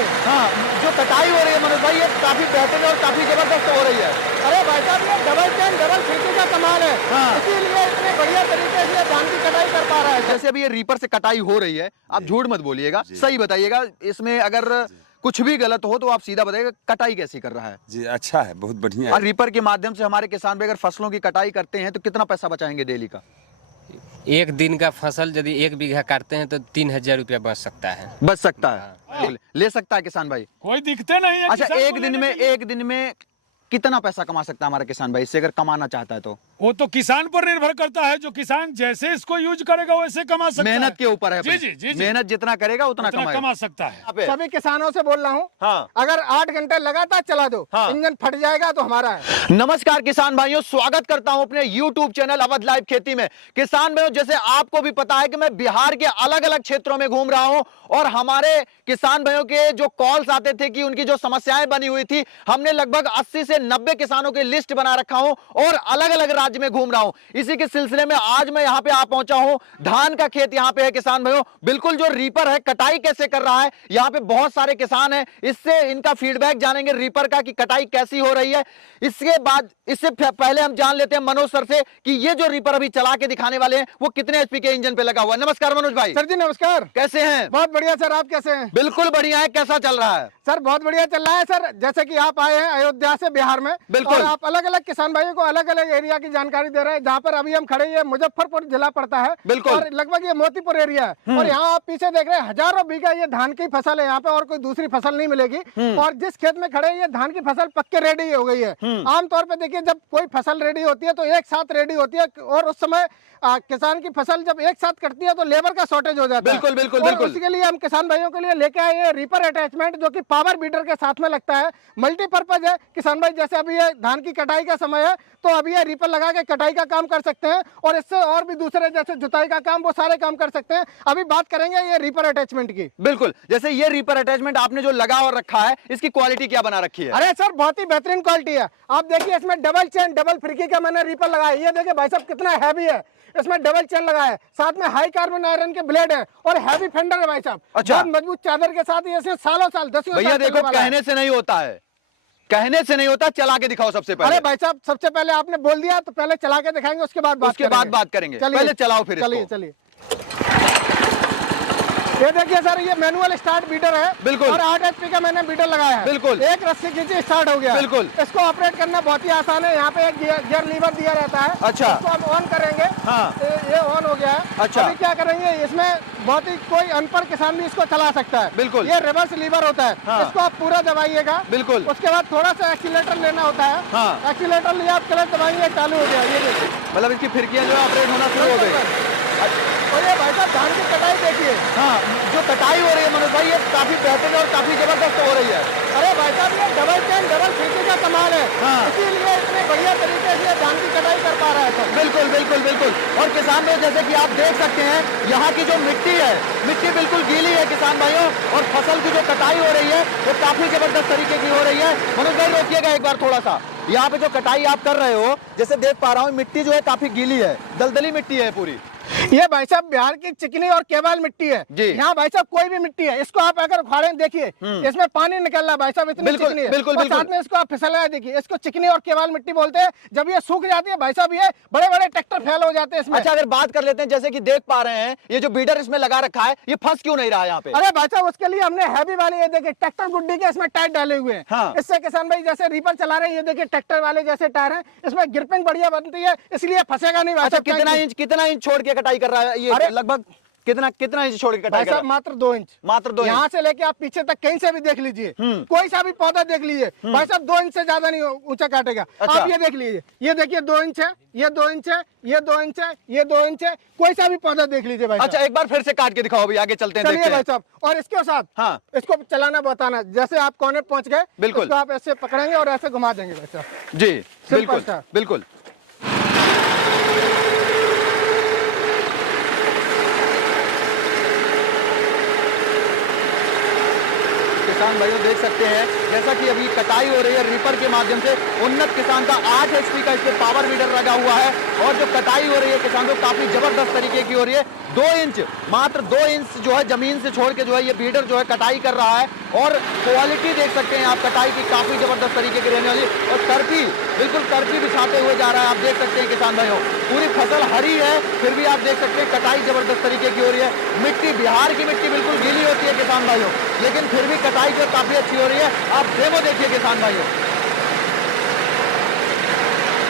देखिए। हाँ, जो कटाई हो रही है मनोज भाई, ये काफी बेहतरीन और काफी जबरदस्त हो रही है। अरे भाई साहब, ये डबल चेन डबल खिड़की का कमाल है। हाँ। इसीलिए इतने बढ़िया तरीके से धान की कटाई कर पा रहा है। जैसे अभी ये रीपर से कटाई हो रही है, आप झूठ मत बोलिएगा, सही बताइएगा। इसमें अगर कुछ भी गलत हो तो आप सीधा बताइएगा, कटाई कैसी कर रहा है? जी अच्छा है, बहुत बढ़िया और है। रीपर के माध्यम से हमारे किसान भाई अगर फसलों की कटाई करते हैं तो कितना पैसा बचाएंगे डेली का? एक दिन का फसल यदि 1 बीघा काटते हैं तो 3,000 रुपया बच सकता है। बच सकता है, ले सकता है किसान भाई। कोई दिखते नहीं है। अच्छा, किसान को एक दिन में कितना पैसा कमा सकता है हमारा किसान भाई इससे, अगर कमाना चाहता है तो? वो तो किसान पर निर्भर करता है। जो किसान जैसे इसको यूज करेगा वैसे कमा सकता है। मेहनत के ऊपर है। जी जी जी, मेहनत जितना करेगा उतना कमा सकता है। सभी किसानों से बोल रहा हूँ, हाँ। अगर 8 घंटे लगातार चला दो, हाँ। इंजन फट जाएगा तो हमारा है। नमस्कार किसान भाइयों, स्वागत करता हूं अपने YouTube चैनल अवध लाइव खेती में। किसान भाइयों, जैसे आपको भी पता है कि मैं बिहार के अलग अलग क्षेत्रों में घूम रहा हूं और हमारे किसान भाइयों के जो कॉल्स आते थे कि उनकी जो समस्याएं बनी हुई थी, हमने लगभग 80 से 90 किसानों की लिस्ट बना रखा हूं और अलग अलग राज्य में घूम रहा हूं। इसी के सिलसिले में आज मैं यहां पे आ पहुंचा हूं। धान का खेत यहां पे है किसान भाइयों। बिल्कुल जो रीपर है कटाई कैसे कर रहा है, यहां पे बहुत सारे किसान हैं, इससे इनका फीडबैक जानेंगे रीपर का कि कटाई कैसी हो रही है। इसके बाद इससे पहले हम जान लेते हैं मनोज सर से कि ये जो रीपर अभी चला के दिखाने वाले हैं वो कितने एचपी के इंजन पे लगा हुआ है। नमस्कार मनोज भाई। सर जी नमस्कार। कैसे हैं? बहुत बढ़िया सर, आप कैसे हैं? बिल्कुल बढ़िया है। कैसा चल रहा है? सर बहुत बढ़िया चल रहा है सर। जैसे कि आप आए हैं अयोध्या से बिहार में, बिल्कुल। और आप अलग अलग किसान भाइयों को अलग अलग एरिया की जानकारी दे रहे हैं। जहाँ पर अभी हम खड़े हैं, ये मुजफ्फरपुर जिला पड़ता है। बिल्कुल। और लगभग ये मोतीपुर एरिया है। और यहाँ आप पीछे देख रहे हैं, हजारों बीघा ये धान की फसल है यहाँ पे, और कोई दूसरी फसल नहीं मिलेगी। और जिस खेत में खड़े हैं, ये धान की फसल पक्के रेडी हो गई है। आमतौर पर देखिए, जब कोई फसल रेडी होती है तो एक साथ रेडी होती है, और उस समय किसान की फसल जब एक साथ कटती है तो लेबर का शॉर्टेज हो जाता है। बिल्कुल बिल्कुल और बिल्कुल। उसके लिए हम किसान भाइयों के लिए लेके आए ये रीपर अटैचमेंट, जो कि पावर बीडर के साथ में लगता है। मल्टीपर्पज है किसान भाई। जैसे अभी ये धान की कटाई का समय है तो अभी ये रीपर लगा के कटाई का काम कर सकते हैं, और इससे और भी दूसरे जैसे जुताई का काम, वो सारे काम कर सकते हैं। अभी बात करेंगे ये रीपर अटैचमेंट की। बिल्कुल, जैसे ये रीपर अटैचमेंट आपने जो लगा और रखा है, इसकी क्वालिटी क्या बना रखी है? अरे सर बहुत ही बेहतरीन क्वालिटी है। आप देखिए, इसमें डबल चेन डबल फ्रिकी का मैंने रीपर लगाया। ये देखिए भाई साहब कितना हैवी है। इसमें डबल चेन लगा है, साथ में हाई कार्बन आयरन के ब्लेड है, और हैवी फेंडर है भाई साहब। अच्छा। बहुत मजबूत चादर के साथ ये सालों साल 10 भैया देखो, कहने से नहीं होता है, कहने से नहीं होता, चला के दिखाओ सबसे पहले। अरे भाई साहब, सबसे पहले आपने बोल दिया तो पहले चला के दिखाएंगे, उसके बाद बात करेंगे। पहले चलाओ फिर चलिए इसको। चलिए। ये देखिए सर, ये मैनुअल स्टार्ट बीटर है। बिल्कुल। और 8 HP का मैंने बीटर लगाया है। बिल्कुल। एक रस्सी खींची, स्टार्ट हो गया। बिल्कुल। इसको ऑपरेट करना बहुत ही आसान है। यहाँ पे एक गियर लीवर दिया रहता है। अच्छा। इसको हम ऑन करेंगे। हाँ। ये ऑन हो गया है। अच्छा। अभी क्या करेंगे, इसमें बहुत ही कोई अनपढ़ किसान भी इसको चला सकता है। बिल्कुल। ये रिवर्स लीवर होता है। हाँ। इसको आप पूरा दबाइएगा। बिल्कुल। उसके बाद थोड़ा सा एक्सीलेटर लेना होता है। हाँ। एक्सीलेटर लिया, आप क्लच दबाएंगे, चालू हो गया। ये देखिए, मतलब इसकी फिरकियां जो है ऑपरेट होना शुरू हो गई। और ये भाई साहब धान की कटाई देखिए। हाँ, जो कटाई हो रही है मनोज भाई, ये काफी बेहतरीन और काफी जबरदस्त हो रही है। अरे भाई साहब, ये डबल चेन डबल खिड़की का कमाल है। हाँ। इसीलिए इतने बढ़िया तरीके से धान की कटाई कर पा रहा है सर। बिल्कुल बिल्कुल बिल्कुल। और किसान भाई, जैसे कि आप देख सकते हैं, यहाँ की जो मिट्टी है, मिट्टी बिल्कुल गीली है किसान भाइयों, और फसल की जो कटाई हो रही है वो काफी जबरदस्त तरीके की हो रही है। मनोज भाई रोकिएगा एक बार थोड़ा सा। यहाँ पे जो कटाई आप कर रहे हो, जैसे देख पा रहा हूँ, मिट्टी जो है काफी गीली है, दलदली मिट्टी है पूरी। ये भाई साहब बिहार की चिकनी और केवाल मिट्टी है जी। यहाँ भाई साहब कोई भी मिट्टी है, इसको आप अगर उखाड़े देखिए, इसमें पानी निकल रहा है भाई साहब, इतनी बिल्कुल, चिकनी है। बिल्कुल, और बिल्कुल। साथ में इसको आप फिसला देखिए, इसको चिकनी और केवाल मिट्टी बोलते हैं। जब ये सूख जाती है भाई साहब, ये बड़े बड़े ट्रैक्टर फेल हो जाते हैं इसमें। अच्छा, अगर बात कर लेते हैं, जैसे कि देख पा रहे हैं, ये जो बीडर इसमें लगा रखा है, ये फंस क्यों नहीं रहा है यहाँ पे? अरे भाई साहब, उसके लिए हमने हैवी वाले, ये देखिए ट्रैक्टर गुड्डी के इसमें टायर डाले हुए हैं। हाँ। इससे किसान भाई जैसे रीपर चला रहे हैं, ये देखिए ट्रैक्टर वाले जैसे टायर हैं, इसमें ग्रिपिंग बढ़िया बनती है, इसलिए फंसेगा नहीं भाई अच्छा, साहब। कितना इंच छोड़ के कटाई कर रहा है ये? लगभग कितना इंच छोड़ के कटाई भाई कर रहा साहब है? मात्र 2 इंच। मात्र 2 यहाँ इंच। से लेके आप पीछे तक कहीं से भी देख लीजिए, कोई सा भी पौधा देख लीजिए भाई साहब, 2 इंच से ज्यादा नहीं ऊंचा काटेगा। अच्छा। आप ये देख लीजिए, ये देखिए 2 इंच है, ये 2 इंच है, ये 2 इंच है, ये 2 इंच है, कोई सा भी पौधा देख लीजिए भाई अच्छा, एक बार फिर से काट के दिखाओ, अभी आगे चलते हैं, चलिए देखते भाई हैं। साहब। और इसके साथ हाँ। इसको चलाना बताना, जैसे आप कोने पहुंच गए, बिल्कुल। इसको आप ऐसे पकड़ेंगे और ऐसे घुमा देंगे भाई साहब। जी बिल्कुल सा। बिल्कुल। किसान भाइयों देख सकते हैं जैसा कि अभी कटाई हो रही है रीपर के माध्यम से। उन्नत किसान का 8 HP का इस पे पावर वीडर लगा हुआ है और जो कटाई हो रही है किसान को काफी जबरदस्त तरीके की हो रही है। 2 इंच, मात्र 2 इंच जो है जमीन से छोड़ के जो है ये वीडर जो है कटाई कर रहा है और क्वालिटी देख सकते हैं आप कटाई की, काफी जबरदस्त तरीके की रहने वाली। और करपी, बिल्कुल करपी बिछाते हुए जा रहा है, आप देख सकते हैं किसान भाइयों। पूरी फसल हरी है फिर भी आप देख सकते हैं कटाई जबरदस्त तरीके की हो रही है। मिट्टी, बिहार की मिट्टी बिल्कुल गीली होती है किसान भाइयों, लेकिन फिर भी कटाई जो काफी अच्छी हो रही है। आप डेमो देखिए किसान भाइयों,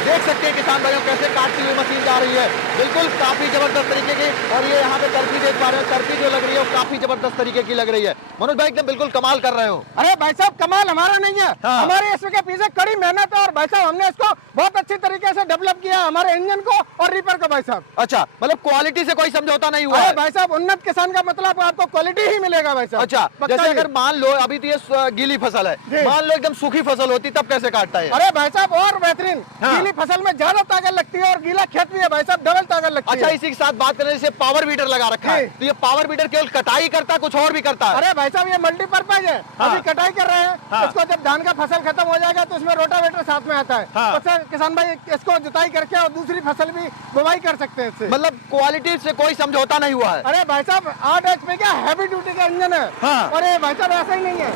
देख सकते हैं किसान भाइयों कैसे काटती हुई मशीन जा रही है, बिल्कुल काफी जबरदस्त तरीके की। और ये यहाँ पे करपी देख पा रहे हैं, करपी जो लग रही है वो काफी जबरदस्त तरीके की लग रही है। मनोज भाई एकदम बिल्कुल कमाल कर रहे हो। अरे भाई साहब कमाल हमारा नहीं है, हाँ। हमारे इसके पीछे कड़ी मेहनत है और भाई साहब हमने इसको बहुत अच्छी तरीके से डेवलप किया, हमारे इंजन को और रीपर को भाई साहब। अच्छा, मतलब क्वालिटी से कोई समझौता नहीं हुआ अरे है। भाई साहब उन्नत किसान का मतलब आपको क्वालिटी ही मिलेगा भाई साहब। अच्छा, पक्का जैसे ये। अगर मान लो अभी तो ये गीली फसल है, जी। मान लो एकदम सूखी फसल होती तब कैसे काटता है? अरे भाई साहब और बेहतरीन, हाँ। गीली फसल में ज्यादा ताकत लगती है और गीला खेत भी है भाई साहब, डबल ताकत लगती अच्छा, है। इसी के साथ बात करें जैसे पावर वीडर लगा रखा है, जी। तो ये पावर वीडर केवल कटाई करता है, कुछ और भी करता है? अरे भाई साहब ये मल्टीपर्पज है, हाँ। अभी कटाई कर रहे हैं, हाँ। इसको जब धान का फसल खत्म हो जाएगा तो इसमें रोटावेटर साथ में आता है, हाँ। उससे किसान भाई इसको जुताई करके और दूसरी फसल भी बुवाई कर सकते हैं इससे। मतलब क्वालिटी से कोई समझौता नहीं हुआ है। अरे भाई साहब 8 HP का हैवी ड्यूटी का इंजन है। हाँ। और ये भाई साहब ऐसा ही नहीं है,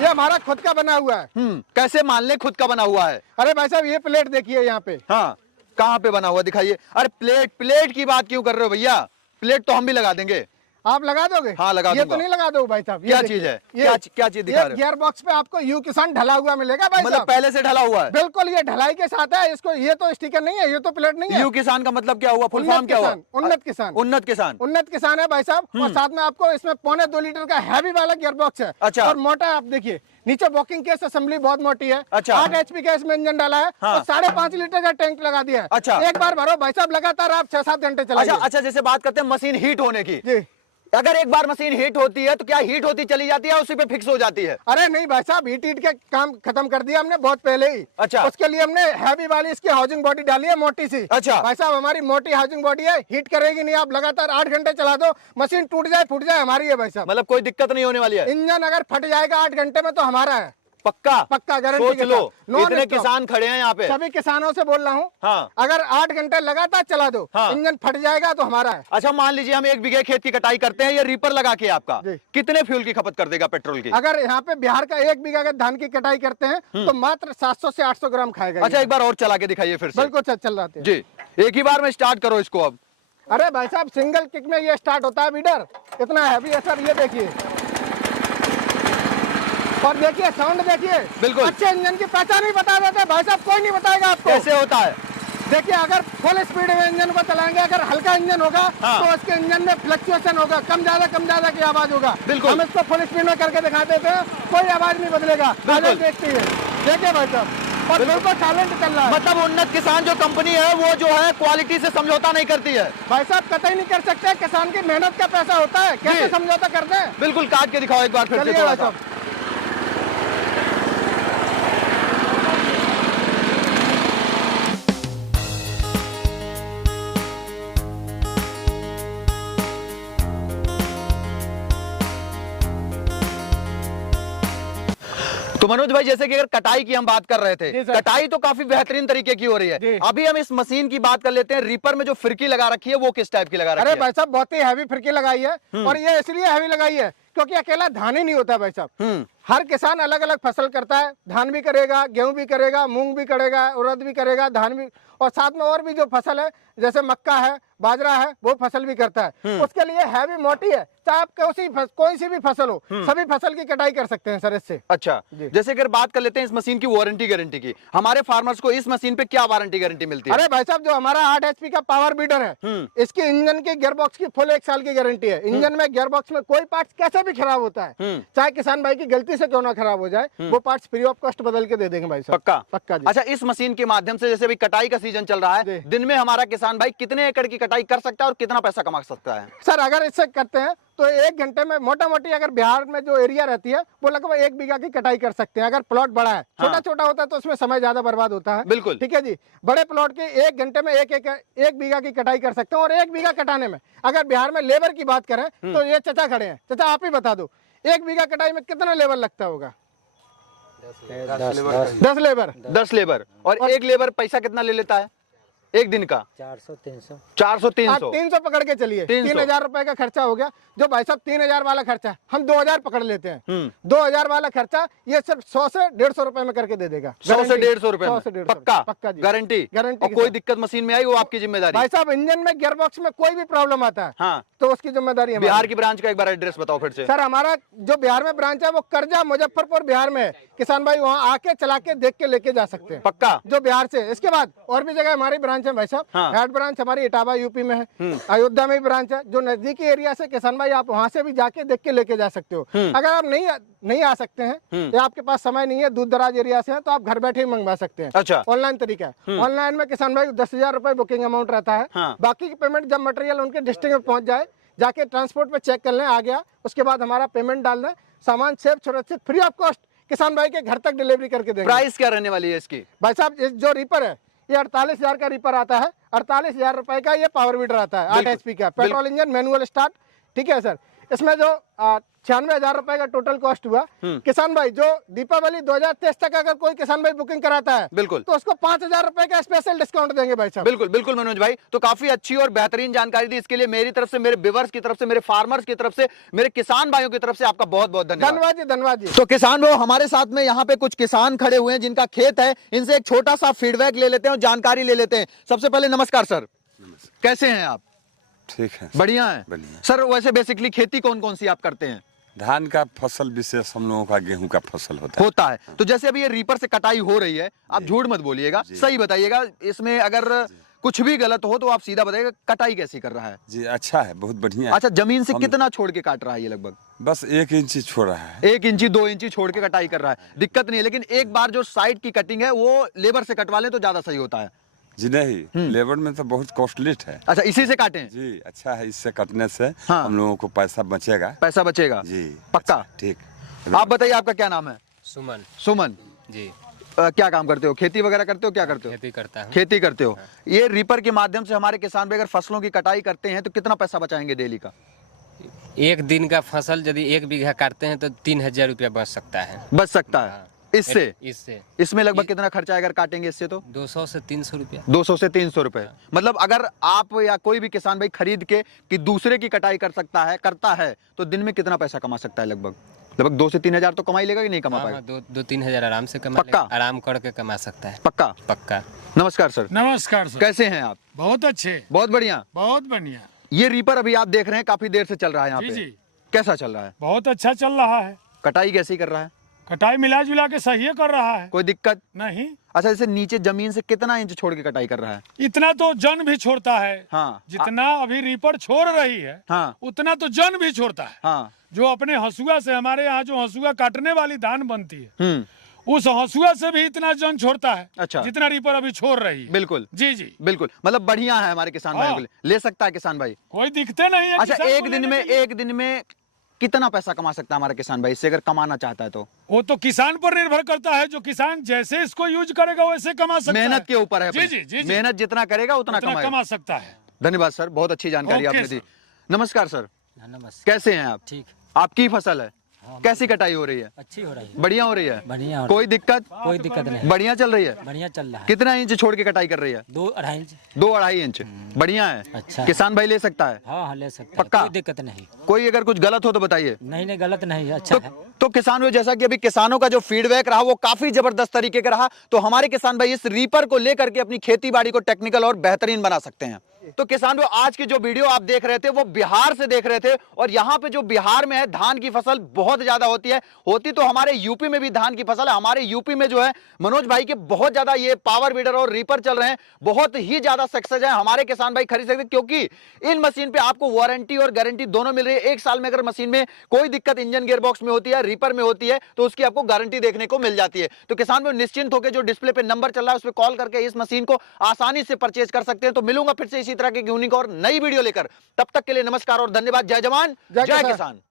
ये हमारा खुद का बना हुआ है। कैसे मान ले खुद का बना हुआ है? अरे भाई साहब ये प्लेट देखिए यहाँ पे। हाँ, कहाँ पे बना हुआ दिखाइए। अरे प्लेट की बात क्यों कर रहे हो भैया? प्लेट तो हम भी लगा देंगे। आप लगा दोगे? हाँ, लगा ये दूंगा। तो नहीं लगा दो भाई साहब। क्या चीज है? क्या चीज दिखा रहे हो? गियर बॉक्स पे आपको यू किसान ढला हुआ मिलेगा भाई मतलब साहब। पहले से ढला हुआ है? बिल्कुल, ये ढलाई के साथ है, इसको ये तो स्टिकर नहीं है, ये तो प्लेट नहीं है। यू किसान का मतलब क्या हुआ? फुल फॉर्म क्या हुआ? उन्नत किसान। उन्नत किसान। उन्नत किसान है भाई साहब। और साथ में आपको इसमें 1.25 लीटर का हैवी वाला गियर बॉक्स है। अच्छा। और मोटा आप देखिए नीचे वॉकिंग केस असेंबली बहुत मोटी है। अच्छा। 8 HP का इसमें इंजन डाला है। हाँ। और 5.5 लीटर का टैंक लगा दिया है। अच्छा। एक बार भरो भाई साहब लगातार आप 6-7 घंटे अच्छा चलाइए। अच्छा, जैसे बात करते हैं मशीन हीट होने की, जी। अगर एक बार मशीन हीट होती है तो क्या हीट होती चली जाती है, उसी पे फिक्स हो जाती है? अरे नहीं भाई साहब, हीट के काम खत्म कर दिया हमने बहुत पहले ही। अच्छा। उसके लिए हमने हैवी वाली इसकी हाउसिंग बॉडी डाली है, मोटी सी। अच्छा। भाई साहब हमारी मोटी हाउसिंग बॉडी है, हीट करेगी नहीं। आप लगातार 8 घंटे चला दो, मशीन टूट जाए फूट जाए हमारी है भाई साहब। मतलब कोई दिक्कत नहीं होने वाली है? इंजन अगर फट जाएगा 8 घंटे में तो हमारा है। पक्का? पक्का गारंटी सोच के लो, साथ। नॉन इतने स्टॉप। किसान खड़े हैं यहाँ पे। सभी किसानों से बोल रहा हूँ, हाँ। अगर 8 घंटे लगातार चला दो, हाँ। इंजन फट जाएगा तो हमारा है। अच्छा, मान लीजिए हम 1 बीघे खेत की कटाई करते हैं, ये रीपर लगा के आपका जी। कितने फ्यूल की खपत कर देगा पेट्रोल की? अगर यहाँ पे बिहार का 1 बीघा का धान की कटाई करते हैं तो मात्र 700 से 800 ग्राम खाएगा। अच्छा, एक बार और चला के दिखाइए फिर से। बिल्कुल चल रहा है जी, एक ही बार में स्टार्ट करो इसको अब। अरे भाई साहब सिंगल किक में ये स्टार्ट होता है वीडर, इतना हैवी है सर, ये देखिए। और देखिए साउंड देखिए, बिल्कुल। अच्छे इंजन की पहचान भी बता देते हैं भाई साहब, कोई नहीं बताएगा आपको। कैसे होता है? देखिए अगर फुल स्पीड में इंजन को चलाएंगे, अगर हल्का इंजन होगा हाँ। तो उसके इंजन में फ्लक्चुएशन होगा, कम ज्यादा की आवाज होगा। बिल्कुल। हम इसको फुल स्पीड में करके दिखा देते हैं, कोई आवाज नहीं बदलेगा। बिल्कुल। देखती है, देखिए भाई साहब, और बिल्कुल टैलेंट चल रहा है। मतलब उन्नत किसान जो कंपनी है वो जो है क्वालिटी से समझौता नहीं करती है। भाई साहब कतई नहीं कर सकते, किसान की मेहनत का पैसा होता है, कैसे जी। समझौता करते हैं? बिल्कुल, काट के दिखाओ एक बार फिर से चलिए थोड़ा भाई सा। साहब। तो मनोज भाई, जैसे कि अगर कटाई की हम बात कर रहे थे, जी सर। कटाई तो काफी बेहतरीन तरीके की हो रही है। जी। अभी हम इस मशीन की बात कर लेते हैं। रीपर में जो फिरकी लगा रखी है वो किस टाइप की लगा रखी अरे है? भाई साहब बहुत ही हैवी फिरकी लगाई है, और ये इसलिए हैवी लगाई है क्योंकि अकेला धान ही नहीं होता भाई साहब। हर किसान अलग अलग फसल करता है, धान भी करेगा, गेहूं भी करेगा, मूंग भी करेगा, उड़द भी करेगा, धान भी, और साथ में और भी जो फसल है जैसे मक्का है, बाजरा है, वो फसल भी करता है। उसके लिए हैवी मोटी है, चाहे आप कोई सी भी फसल हो, सभी फसल की कटाई कर सकते हैं सर इससे। अच्छा, जैसे अगर बात कर लेते हैं इस मशीन की वारंटी गारंटी की, हमारे फार्मर्स को इस मशीन पे क्या वारंटी गारंटी मिलती है? अरे भाई साहब जो हमारा 8 HP का पावर बीडर है, इसकी इंजन की गियर बॉक्स की फुल 1 साल की गारंटी है। इंजन में गियर बॉक्स में कोई पार्ट कैसे भी खराब होता है, चाहे किसान भाई की गलती से क्यों ना खराब हो जाए, वो पार्ट्स फ्री ऑफ कॉस्ट बदल के दे देंगे भाई साहब। पक्का? पक्का जी। अच्छा, इस मशीन के माध्यम से जैसे अभी कटाई का सीजन चल रहा है, दिन में हमारा किसान भाई कितने एकड़ की कटाई कर सकता है और कितना पैसा कमा सकता है? सर अगर इससे करते हैं तो 1 घंटे में मोटा मोटी, अगर बिहार में जो एरिया रहती है वो लगभग 1 बीघा की कटाई कर सकते हैं। अगर प्लॉट बड़ा है, छोटा छोटा होता है तो उसमें समय ज्यादा बर्बाद होता है। बिल्कुल। ठीक है जी, बड़े प्लॉट के 1 घंटे में 1 बीघा की कटाई कर सकते हैं। और 1 बीघा कटाने में अगर बिहार में लेबर की बात करें तो ये चचा खड़े हैं, चचा आप ही बता दो 1 बीघा कटाई में कितना लेबर लगता होगा? 10 लेबर। 10 लेबर। और एक लेबर पैसा कितना ले लेता है एक दिन का? 400-300। 400-300। 300 पकड़ के चलिए, 3000 रुपए का खर्चा हो गया। जो भाई साहब 3000 वाला खर्चा है, हम 2000 पकड़ लेते हैं। 2000 वाला खर्चा ये सिर्फ 100 से 150 रुपए में करके दे देगा। 100 से 150 रुपए 100 से में 150 पक्का? पक्का जी, गारंटी? गारंटी। और कोई दिक्कत मशीन में आई वो आपकी जिम्मेदारी? भाई साहब इंजन में गियर बॉक्स में कोई भी प्रॉब्लम आता है हाँ, तो उसकी जिम्मेदारी हमारी। बिहार की ब्रांच का एक बार एड्रेस बताओ फिर से। सर हमारा जो बिहार में ब्रांच है वो करजा मुजफ्फरपुर बिहार में है। किसान भाई वहाँ आके चला के देख के लेके जा सकते हैं पक्का? जो बिहार से। इसके बाद और भी जगह हमारी ब्रांच है भाई साहब। हाँ। हेड ब्रांच हमारी इटावा यूपी में है, अयोध्या में भी ब्रांच है। जो नजदीकी एरिया से किसान भाई आप वहाँ से भी जाके देख के लेके जा सकते हो। अगर आप नहीं आ सकते हैं या आपके पास समय नहीं है, दूर दराज एरिया से है, तो आप घर बैठे ही मंगवा सकते हैं। अच्छा। ऑनलाइन तरीका है। ऑनलाइन में किसान भाई 10,000 रुपए बुकिंग अमाउंट रहता है। हाँ। बाकी की पेमेंट जब मटेरियल उनके डिस्ट्रिक्ट में पहुंच जाए, जाके ट्रांसपोर्ट पे चेक कर लें आ गया, उसके बाद हमारा पेमेंट डाल दें, सामान सेफ सुरक्षित फ्री ऑफ कॉस्ट किसान भाई के घर तक डिलीवरी करके देंगे। प्राइस क्या रहने वाली है इसकी? भाई साहब जो रीपर है ये 48,000 का रीपर आता है। 48,000 रुपए का ये पावर वीडर आता है 8 HP का, पेट्रोल इंजन, मैनुअल स्टार्ट। ठीक है सर। इसमें जो 96,000 रुपए का टोटल कॉस्ट हुआ। किसान भाई जो दीपावली 2023 तक अगर कोई किसान भाई बुकिंग कराता है बिल्कुल, तो उसको 5,000 रुपए का स्पेशल डिस्काउंट देंगे भाई साहब। बिल्कुल बिल्कुल मनोज भाई, तो काफी अच्छी और बेहतरीन जानकारी दी। इसके लिए मेरी तरफ से, मेरे व्यूअर्स की तरफ से, मेरे फार्मर्स की तरफ से, मेरे किसान भाइयों की तरफ से आपका बहुत बहुत धन्यवाद। धन्यवाद जी, धन्यवाद जी। तो किसान भाई हमारे साथ में यहाँ पे कुछ किसान खड़े हुए हैं जिनका खेत है, इनसे एक छोटा सा फीडबैक ले लेते हैं और जानकारी ले लेते हैं। सबसे पहले नमस्कार सर, कैसे हैं आप? ठीक है, बढ़िया है। बढ़िया। सर वैसे बेसिकली खेती कौन कौन सी आप करते हैं? धान का फसल विशेष हम लोगों का गेहूं का फसल होता है। तो जैसे अभी ये रीपर से कटाई हो रही है, आप झूठ मत बोलिएगा, सही बताइएगा। इसमें अगर कुछ भी गलत हो तो आप सीधा बताइएगा, कटाई कैसी कर रहा है? जी अच्छा है, बहुत बढ़िया है। अच्छा, जमीन से कितना छोड़ के काट रहा है ये? लगभग बस 1 इंच छोड़ रहा है। 1 इंची 2 इंची छोड़ के कटाई कर रहा है, दिक्कत नहीं है। लेकिन एक बार जो साइड की कटिंग है वो लेबर से कटवा लें तो ज्यादा सही होता है। जी नहीं, लेबर में तो बहुत कॉस्टली है। अच्छा, इसी से काटें? जी अच्छा है, इससे कटने से हाँ। हम लोगों को पैसा बचेगा। पैसा बचेगा जी पक्का? अच्छा, ठीक। आप बताइए आपका क्या नाम है? सुमन सुमन जी, क्या काम करते हो? खेती वगैरह करते हो? क्या करते हो? खेती करता हूँ। खेती करते हो। ये रीपर के माध्यम से हमारे किसान भाई अगर फसलों की कटाई करते हैं तो कितना पैसा बचाएंगे डेली का? एक दिन का फसल यदि 1 बीघा काटते हैं तो 3,000 रुपया बच सकता है। बच सकता है इससे? इससे इसमें लगभग कितना खर्चा अगर काटेंगे इससे तो? 200 से 300 रुपया। 200 से 300 रुपए। मतलब अगर आप या कोई भी किसान भाई खरीद के कि दूसरे की कटाई कर सकता है, करता है, तो दिन में कितना पैसा कमा सकता है? लगभग 2 से 3 हजार तो कमाई लेगा कि नहीं कमा पाएगा? 2-3 हजार आराम से कमा पक्का? लेगा, आराम करके कमा सकता है। पक्का? पक्का। नमस्कार सर, नमस्कार सर। कैसे हैं आप? बहुत अच्छे, बहुत बढ़िया। बहुत बढ़िया। ये रीपर अभी आप देख रहे हैं काफी देर से चल रहा है यहाँ जी पे, जी, कैसा चल रहा है? बहुत अच्छा चल रहा है। कटाई कैसी कर रहा है? कटाई मिला जुला के सही कर रहा है, कोई दिक्कत नहीं। अच्छा, जैसे नीचे जमीन से कितना इंच छोड़ के कटाई कर रहा है? इतना तो जन भी छोड़ता है। हाँ। जितना अभी रीपर छोड़ रही है हाँ उतना तो जन भी छोड़ता है। हाँ। जो अपने हसुआ से, हमारे यहाँ जो हसुआ काटने वाली धान बनती है, उस हसुआ से भी इतना जन छोड़ता है। अच्छा। जितना रीपर अभी छोड़ रही है। बिल्कुल जी जी, बिल्कुल, मतलब बढ़िया है हमारे किसान भाइयों के लिए, ले सकता है किसान भाई। कोई दिखते नहीं है। अच्छा, किसान को एक दिन में कितना पैसा कमा सकता है हमारा किसान भाई इससे, अगर कमाना चाहता है तो? वो तो किसान पर निर्भर करता है। जो किसान जैसे इसको यूज करेगा वैसे कमा सकता है। मेहनत के ऊपर है जी अपनी। जी जी जी। मेहनत जितना करेगा उतना उतना कमाएगा। कमा सकता है। धन्यवाद सर, बहुत अच्छी जानकारी ओके आपने दी। सर। नमस्कार सर, नमस्कार। कैसे हैं आप? ठीक, आपकी फसल है, कैसी कटाई हो रही है? अच्छी हो रही है। बढ़िया हो रही है? बढ़िया हो रही कोई दिक्कत? कोई दिक्कत नहीं, बढ़िया चल रही है? बढ़िया चल रहा है। कितना इंच छोड़ के कटाई कर रही है? 2-2.5 इंच। 2-2.5 इंच। बढ़िया है। अच्छा। किसान भाई ले सकता है? हाँ ले सकता है, पक्का? कोई दिक्कत नहीं। कोई अगर कुछ गलत हो तो बताइए। नहीं गलत नहीं, अच्छा है। तो किसान भाई, जैसा कि अभी किसानों का जो फीडबैक रहा वो काफी जबरदस्त तरीके का रहा, तो हमारे किसान भाई इस रीपर को लेकर के अपनी खेती बाड़ी को टेक्निकल और बेहतरीन बना सकते हैं। तो किसान भाई, आज की जो वीडियो आप देख रहे थे वो बिहार से देख रहे थे, और यहाँ पे जो बिहार में है धान की फसल बहुत ज्यादा होती है। होती तो हमारे यूपी में भी धान की फसल है। हमारे यूपी में जो है मनोज भाई के बहुत ज्यादा ये पावर वीडर और रीपर चल रहे हैं, बहुत ही ज्यादा सक्सेस है। हमारे किसान भाई खरीद सकते हैं, क्योंकि इन मशीन पे आपको वारंटी और गारंटी दोनों मिल रही है। 1 साल में अगर मशीन में कोई दिक्कत इंजन गियर बॉक्स में होती है, रीपर में होती है, तो उसकी आपको गारंटी देखने को मिल जाती है। तो किसान भाई निश्चिंत होकर जो डिस्प्ले पे नंबर चल रहा है उस पर कॉल करके इस मशीन को आसानी से परचेज कर सकते हैं। तो मिलूंगा फिर से इसी तरह की यूनिक और नई वीडियो लेकर, तब तक के लिए नमस्कार और धन्यवाद। जय जवान, जय किसान।